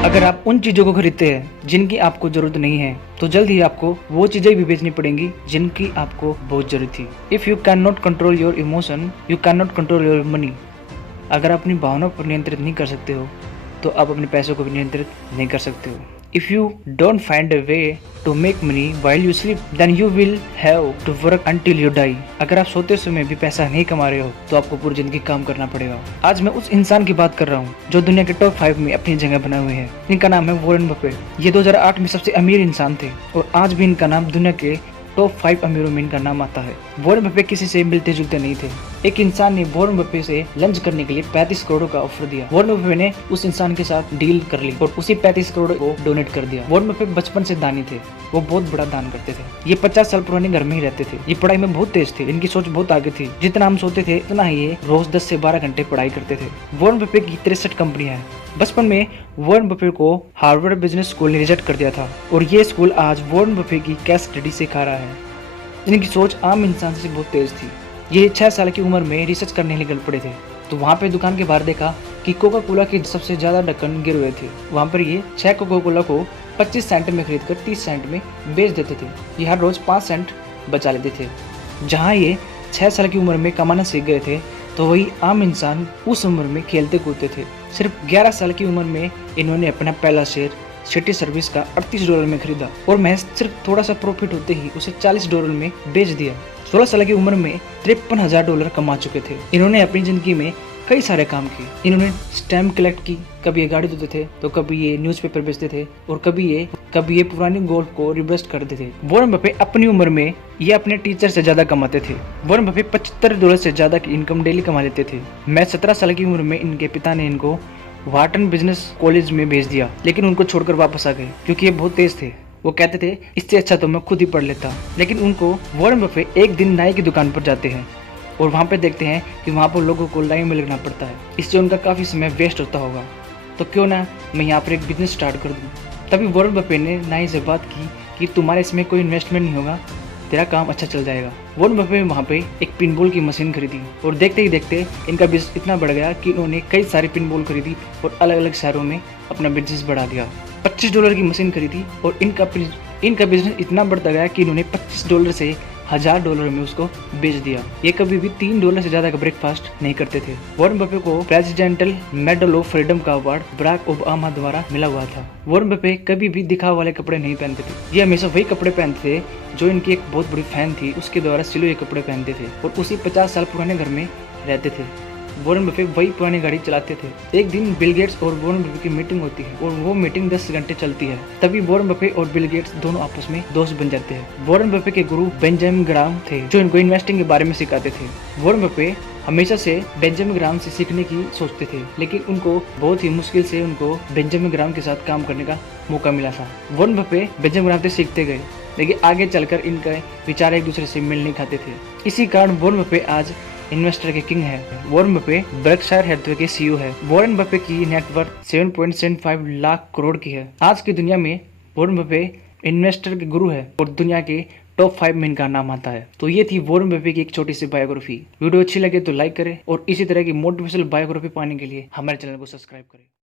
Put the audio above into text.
अगर आप उन चीज़ों को खरीदते हैं जिनकी आपको ज़रूरत नहीं है तो जल्द ही आपको वो चीज़ें भी बेचनी पड़ेंगी जिनकी आपको बहुत ज़रूरत थी। If you can not control your emotion you can not control your money. अगर आप अपनी भावनाओं पर नियंत्रित नहीं कर सकते हो तो आप अपने पैसों को भी नियंत्रित नहीं कर सकते हो। If you don't find a way to make money while you sleep then you will have to work until you die. अगर आप सोते समय भी पैसा नहीं कमा रहे हो तो आपको पूरी जिंदगी काम करना पड़ेगा। आज मैं उस इंसान की बात कर रहा हूँ जो दुनिया के टॉप 5 में अपनी जगह बनाए हुए हैं। इनका नाम है वॉरेन बफेट। ये 2008 में सबसे अमीर इंसान थे और आज भी इनका नाम दुनिया के टॉप 5 अमीरों में इनका नाम आता है। वॉरेन बफेट किसी से मिलते जुलते नहीं थे। एक इंसान ने वॉरेन बफेट से लंच करने के लिए 35 करोड़ का ऑफर दिया। वॉरेन बफेट ने उस इंसान के साथ डील कर ली और उसी 35 करोड़ को डोनेट कर दिया। वॉरेन बफेट बचपन से दानी थे, वो बहुत बड़ा दान करते थे। ये 50 साल पुराने घर में ही रहते थे। ये पढ़ाई में बहुत तेज थे, इनकी सोच बहुत आगे थी। जितना हम सोते थे उतना ही ये रोज 10 से 12 घंटे पढ़ाई करते थे। वॉरेन बफेट की 63 कंपनियां हैं। बचपन में वॉरेन बफेट को हार्वर्ड बिजनेस स्कूल ने रिजेक्ट कर दिया था और ये स्कूल आज वॉरेन बफेट की केस स्टडी सिखा रहा है। इनकी सोच आम इंसान से बहुत तेज थी। ये 6 साल की उम्र में रिसर्च करने निकल पड़े थे तो वहाँ पे दुकान के बाहर देखा कि कोका कोला के सबसे ज़्यादा ढक्कन गिरे हुए थे। वहाँ पर ये 6 कोका कोला को 25 सेंट में खरीद कर 30 सेंट में बेच देते थे। ये हर रोज़ 5 सेंट बचा लेते थे। जहाँ ये 6 साल की उम्र में कमाना सीख गए थे तो वही आम इंसान उस उम्र में खेलते कूदते थे। सिर्फ 11 साल की उम्र में इन्होंने अपना पहला शेयर सिटी सर्विस का $38 में खरीदा और महज सिर्फ थोड़ा सा प्रॉफिट होते ही उसे $40 में बेच दिया। 16 साल की उम्र में $53,000 कमा चुके थे। इन्होंने अपनी जिंदगी में कई सारे काम किए। इन्होंने स्टैम्प कलेक्ट की, कभी ये गाड़ी धोते थे तो कभी ये न्यूज़पेपर बेचते थे और कभी ये पुरानी गोल्ड को रिबस्ट करते थे। वॉरेन बफेट अपनी उम्र में ये अपने टीचर से ज्यादा कमाते थे। वॉरेन बफेट $75 से ज्यादा की इनकम डेली कमा लेते थे। मैं 17 साल की उम्र में इनके पिता ने इनको वाटन बिजनेस कॉलेज में भेज दिया, लेकिन उनको छोड़कर वापस आ गए क्योंकि ये बहुत तेज थे। वो कहते थे इससे अच्छा तो मैं खुद ही पढ़ लेता। लेकिन उनको वॉरेन बफेट एक दिन नाई की दुकान पर जाते हैं और वहाँ पे देखते हैं कि वहाँ पर लोगों को लाइन में लगना पड़ता है। इससे उनका काफ़ी समय वेस्ट होता होगा, तो क्यों ना मैं यहाँ पर एक बिजनेस स्टार्ट कर दूँ। तभी वॉरेन बफेट ने नाई से बात की कि तुम्हारे इसमें कोई इन्वेस्टमेंट नहीं होगा, तेरा काम अच्छा चल जाएगा। वॉरेन बफेट ने वहाँ पे एक पिनबॉल की मशीन खरीदी और देखते ही देखते इनका बिजनेस इतना बढ़ गया कि उन्होंने कई सारी पिनबॉल खरीदी और अलग अलग शहरों में अपना बिजनेस बढ़ा दिया। $25 की मशीन खरीदी और इनका बिजनेस इतना बढ़ता गया कि इन्होंने $25 से $1,000 में उसको बेच दिया। ये कभी भी $3 से ज्यादा का ब्रेकफास्ट नहीं करते थे। वॉरेन बफेट को प्रेसिडेंटल मेडल ऑफ फ्रीडम का अवार्ड बराक ओबामा द्वारा मिला हुआ था। वॉरेन बफेट कभी भी दिखावा वाले कपड़े नहीं पहनते थे। ये हमेशा वही कपड़े पहनते थे जो इनकी एक बहुत बड़ी फैन थी उसके द्वारा सिले हुए कपड़े पहनते थे और उसी 50 साल पुराने घर में रहते थे। वॉरेन बफेट वही पुरानी गाड़ी चलाते थे। एक दिन बिल गेट्स और वॉरेन बफेट की मीटिंग होती है और वो मीटिंग 10 घंटे चलती है। तभी वॉरेन बफेट और बिल गेट्स दोनों आपस में दोस्त बन जाते हैं। वॉरेन बफेट के गुरु बेंजामिन ग्राहम थे जो इनको इन्वेस्टिंग के बारे में सिखाते थे। वॉरेन बफेट हमेशा से बेंजामिन ग्राहम से सीखने की सोचते थे, लेकिन उनको बहुत ही मुश्किल से उनको बेंजामिन ग्राहम के साथ काम करने का मौका मिला था। वॉरेन बफेट बेंजामिन ग्राहम से सीखते गए, लेकिन आगे चलकर इनके विचार एक दूसरे से मिल नहीं खाते थे। इसी कारण वॉरेन बफेट आज इन्वेस्टर के किंग है। वॉरेन बफेट बर्कशायर हैथवे के सीईओ है। वॉरेन बफेट की नेटवर्थ 7.75 लाख करोड़ की है। आज की दुनिया में वॉरेन बफेट इन्वेस्टर के गुरु है और दुनिया के टॉप 5 में इनका नाम आता है। तो ये थी वॉरेन बफेट की एक छोटी सी बायोग्राफी। वीडियो अच्छी लगे तो लाइक करें और इसी तरह की मोटिवेशनल बायोग्राफी पाने के लिए हमारे चैनल को सब्सक्राइब करें।